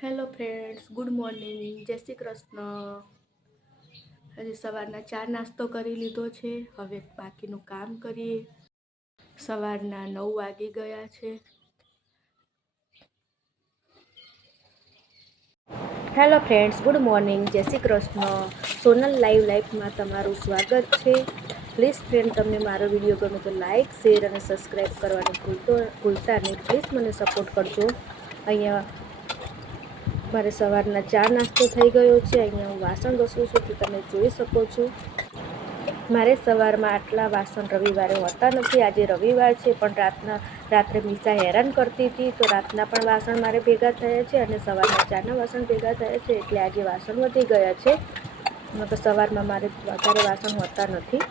Hello friends, good morning, જય શ્રી કૃષ્ણ. હજી સવારના ચા નાસ્તો કરી લીધો છે. હવે બાકીનું કામ કરીએ. સવારના 9 વાગી ગયા છે. હેલો ફ્રેન્ડ્સ, ગુડ મોર્નિંગ, જય શ્રી કૃષ્ણ. સોનલ લાઈફમાં તમારું સ્વાગત છે. પ્લીઝ ફ્રેન્ડ, તમને મારો વિડીયો ગમે તો લાઇક, શેર અને સબસ્ક્રાઈબ કરવાનું ભૂલતા નહીં. પ્લીઝ મને સપોર્ટ કરજો. અહીંયા મારે સવારના ચા નાસ્તો થઈ ગયો છે. અહીંયા હું વાસણ ઘસું છું તો તમે જોઈ શકો છો. મારે સવારમાં આટલા વાસણ રવિવારે હોતા નથી. આજે રવિવાર છે, પણ રાત્રે મીસા હેરાન કરતી હતી તો રાતના પણ વાસણ મારે ભેગા થયા છે અને સવારના ચાના વાસણ ભેગા થયા છે, એટલે આજે વાસણ વધી ગયા છે. તો સવારમાં મારે વધારે વાસણ હોતા નથી.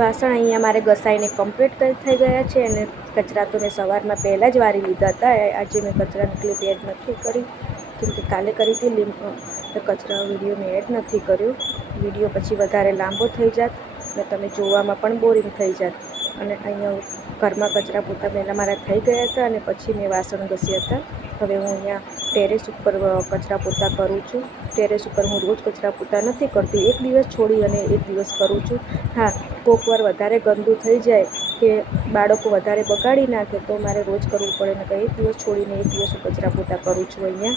વાસણ અહીંયા મારે ઘસાઈને કમ્પ્લીટ થઈ ગયા છે અને કચરા તો મેં સવારમાં પહેલાં જ વારી લીધા હતા. આજે મેં કચરાની ક્લિપ એડ નથી કરી, કેમ કે કાલે કરી હતી. કચરા વિડીયો મેં એડ નથી કર્યો. વિડીયો પછી વધારે લાંબો થઈ જાત અને તમે જોવામાં પણ બોરિંગ થઈ જાત. અને અહીંયા ઘરમાં કચરા પોતા પહેલાં મારા થઈ ગયા હતા અને પછી મેં વાસણ ઘસ્યા હતા. હવે હું અહીંયા ટેરેસ ઉપર કચરા પોતા કરું છું. ટેરેસ ઉપર હું રોજ કચરા પોતા નથી કરતી, એક દિવસ છોડી અને એક દિવસ કરું છું. હા, કોઈક વાર વધારે ગંદુ થઈ જાય કે બાળકો વધારે બગાડી નાખે તો મારે રોજ કરવું પડે, ને એક દિવસ છોડીને એક દિવસ હું કચરા પોતા કરું છું અહીંયા.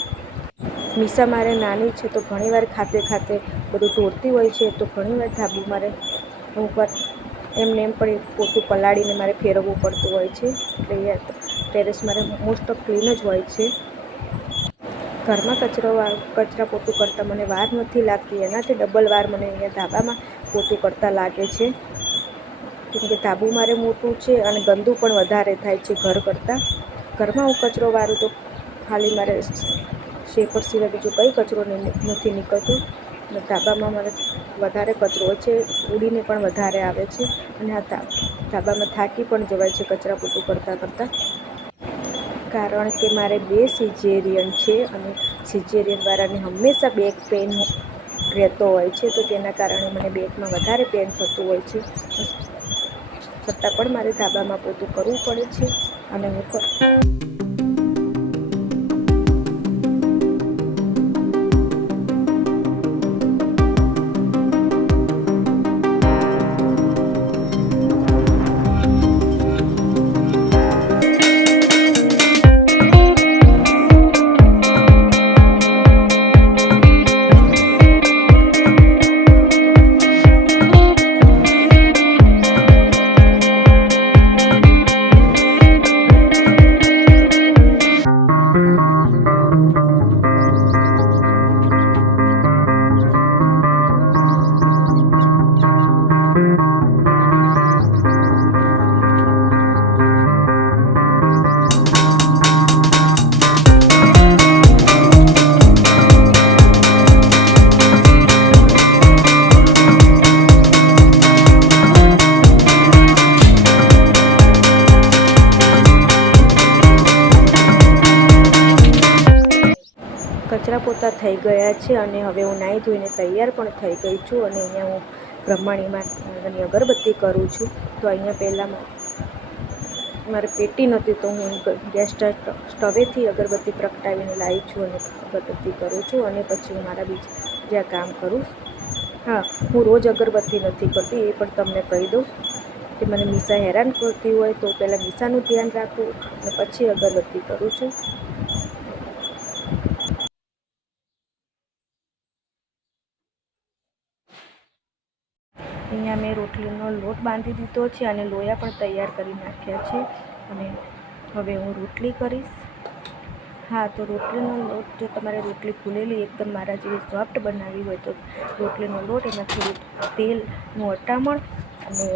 મીસા મારે નાની છે તો ઘણીવાર ખાતે ખાતે બધું તોડતી હોય છે, તો ઘણીવાર ધાબુ મારે અમુક વાર એમને એમ પણ પોતું પલાળીને મારે ફેરવવું પડતું હોય છે. એટલે ટેરેસ મારે મોસ્ટ ઓફ ક્લીન જ હોય છે. ઘરમાં કચરા પોતું કરતાં મને વાર નથી લાગતી, એનાથી ડબલ વાર મને અહીંયા ધાબામાં પોતું કરતાં લાગે છે. કેમ કે ધાબુ મારે મોટું છે અને ગંદુ પણ વધારે થાય છે ઘર કરતાં. ઘરમાં હું કચરો વારું તો ખાલી મારે શેપર સિવાય બીજું કંઈ કચરો નથી નીકળતો. અને ધાબામાં મારે વધારે કચરો હોય છે, ઉડીને પણ વધારે આવે છે. અને આ ધાબામાં થાકી પણ જવાય છે કચરા પોતું કરતાં. કારણ કે મારે 2 સિઝેરિયન છે અને સિઝેરિયનવાળાને હંમેશા બેક પેઇન રહેતો હોય છે, તો તેના કારણે મને બેકમાં વધારે પેઇન થતું હોય છે. છતાં પણ મારે ધાબામાં પોતું કરવું પડે છે. અને હું કચરા પોતા થઈ ગયા છે અને હવે હું નાહી ધોઈને તૈયાર પણ થઈ ગઈ છું. અને અહીંયા હું બ્રહ્માણીમાં અગરબત્તી કરું છું. તો અહીંયા પહેલાં મારે પેટી નહોતી તો હું ગેસ સ્ટવેથી અગરબત્તી પ્રગટાવીને લાવી છું અને અગરબત્તી કરું છું. અને પછી હું મારા બીજા કામ કરું. હા, હું રોજ અગરબત્તી નથી કરતી, એ પણ તમને કહી દઉં કે મને મીસા હેરાન કરતી હોય તો પહેલાં મીસાનું ધ્યાન રાખું અને પછી અગરબત્તી કરું છું. અહીંયા મેં રોટલીનો લોટ બાંધી દીધો છે અને લોયા પણ તૈયાર કરી નાખ્યા છે. અને હવે હું રોટલી કરીશ. હા, તો રોટલીનો લોટ, જો તમારે રોટલી ફૂલેલી એકદમ મારા જેવી સોફ્ટ બનાવવી હોય તો રોટલીનો લોટ, એમાં થોડું તેલનું અટામણ અને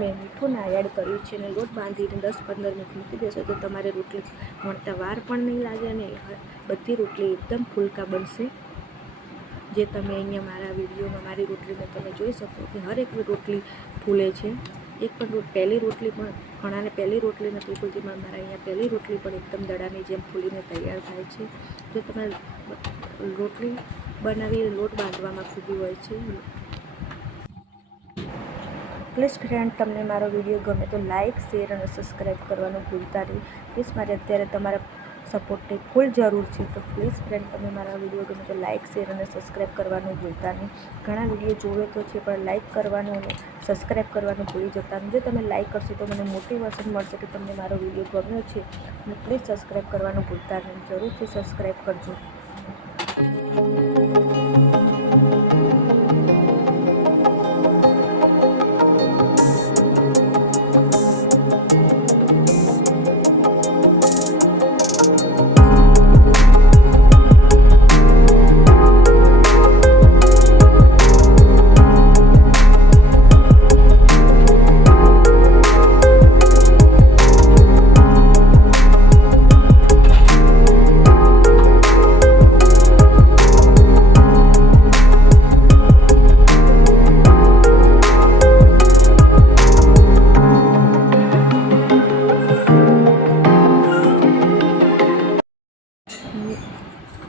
મેં મીઠું ના એડ કર્યું છે અને લોટ બાંધીને 10-15 મિનિટ મૂકી દેશો તો તમારે રોટલી વણતા વાર પણ નહીં લાગે અને બધી રોટલી એકદમ ફૂલકા બનશે. જે તમે અહીંયા મારા વિડીયોમાં મારી રોટલીને તમે જોઈ શકો કે હરેક રોટલી ફૂલે છે. એક પણ પહેલી રોટલી પણ, ઘણાને પહેલી રોટલી નથી ફૂલતી, પણ મારા અહીંયા પહેલી રોટલી પણ એકદમ દડાની જેમ ફૂલીને તૈયાર થાય છે. જો તમારે રોટલી બનાવી લોટ બાંધવામાં ખૂબી હોય છે. પ્લીઝ ફ્રેન્ડ, તમને મારો વિડીયો ગમે તો લાઇક, શેર અને સબસ્ક્રાઈબ કરવાનું ભૂલતા નહીં. પ્લીઝ, મારે અત્યારે તમારા સપોર્ટની ફૂલ જરૂર છે. તો પ્લીઝ ફ્રેન્ડ, તમે મારા વિડીયો ગમે તો લાઇક, શેર અને સબસ્ક્રાઈબ કરવાનું ભૂલતા નહીં. ઘણા વિડીયો જોવે તો છે પણ લાઇક કરવાનું અને સબસ્ક્રાઈબ કરવાનું ભૂલી જતા નહીં. જો તમે લાઇક કરશો તો મને મોટિવેશન મળશે કે તમને મારો વિડીયો ગમ્યો છે. અને પ્લીઝ સબસ્ક્રાઈબ કરવાનું ભૂલતા નહીં. જરૂરથી સબસ્ક્રાઈબ કરજો.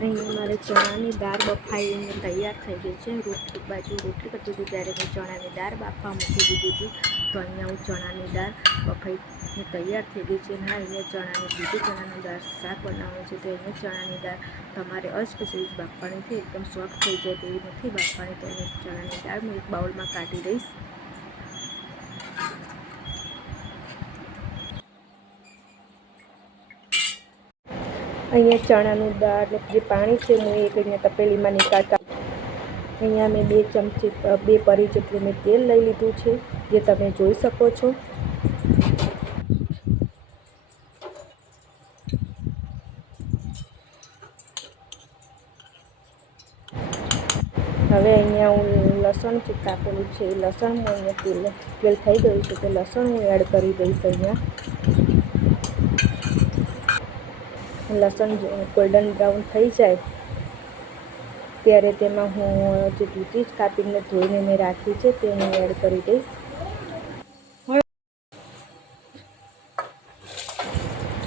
અહીંયા મારે ચણાની દાળ બફાઈને તૈયાર થઈ ગઈ છે. એક બાજુ રોટલી કરતી હતી ત્યારે મેં ચણાની દાળ બાફવા મૂકી દીધી હતી. તો અહીંયા હું ચણાની દાળ બફાઈને તૈયાર થઈ ગઈ છે. હા, અહીંયા ચણાની દાળ શાક બનાવવાનું છે. તો અહીંયા ચણાની દાળ તમારે અસ્પેશિયલ બાફવાની છે, એકદમ સોફ્ટ થઈ જાય તેવી નથી બાફવાની. તો અહીંયા ચણાની દાળ હું એક બાઉલમાં કાઢી દઈશ. અહીંયા ચણાનું દાળ જે પાણી છે હું એક અહીંયા તપેલીમાં નીકાળતા. અહીંયા મેં 2 ચમચી 2 પરી જેટલું મેં તેલ લઈ લીધું છે, જે તમે જોઈ શકો છો. હવે અહીંયા હું લસણ જે કાપેલું છે એ લસણ હું અહીંયા તેલ થઈ ગયું છે તો લસણ હું એડ કરી દઈશ. અહીંયા લસણ ગોલ્ડન બ્રાઉન થઈ જાય ત્યારે તેમાં હું જે દૂધી કાપીને ધોઈને મેં રાખી છે તે હું એડ કરી દઈશ.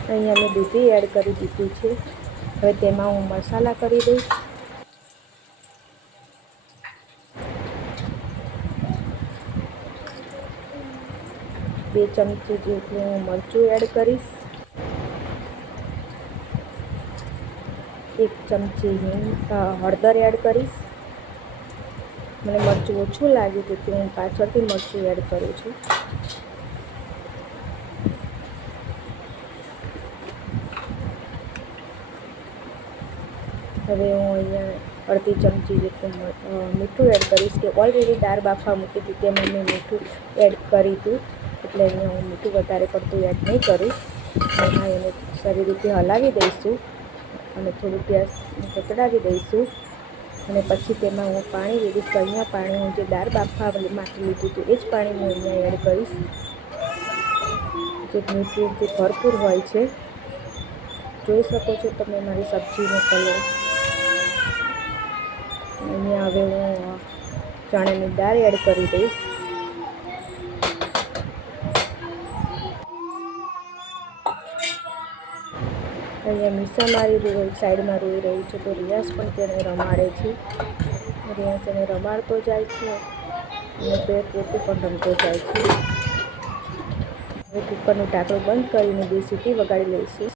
અહીંયા મેં દૂધી એડ કરી દીધી છે. હવે તેમાં હું મસાલા કરી દઈશ. બે ચમચી જેટલું હું મરચું એડ કરીશ. 1 ચમચી હળદર એડ કરીશ. મને મરચું ઓછું લાગ્યું તેથી હું પાછળથી મરચું એડ કરું છું. હવે હું અહીંયા અડધી ચમચી જેટલું મીઠું એડ કરીશ કે ઓલરેડી દાળ બાફવા મૂકી હતી તેમાં મેં મીઠું એડ કરી હતું એટલે અહીંયા હું મીઠું વધારે પડતું એડ નહીં કરું. એમાં એને સારી રીતે હલાવી દઈશું અને થોડું ગેસ ચડાવી દઈશું અને પછી તેમાં હું પાણી રેડીશ. તો અહીંયા પાણી હું જે દાળ બાફવા માટે લીધું હતું એ જ પાણી હું અહીંયા એડ કરીશ. જે મીઠું જે ભરપૂર હોય છે, જોઈ શકો છો તમે મારી સબ્જીનો કલર. અહીંયા હવે હું ચણાની દાળ એડ કરી દઈશ. અહીંયા મીસા મારી સાઈડમાં રોઈ રહી છે તો રિયાઝ પણ તેને રમાડે છે. રિયાઝ તેને રમાડતો જાય છે અને તે પોતે પણ રમતો જાય છે. હવે કુકરનું ઢાંકણું બંધ કરીને 2 સીટી વગાડી લઈશું.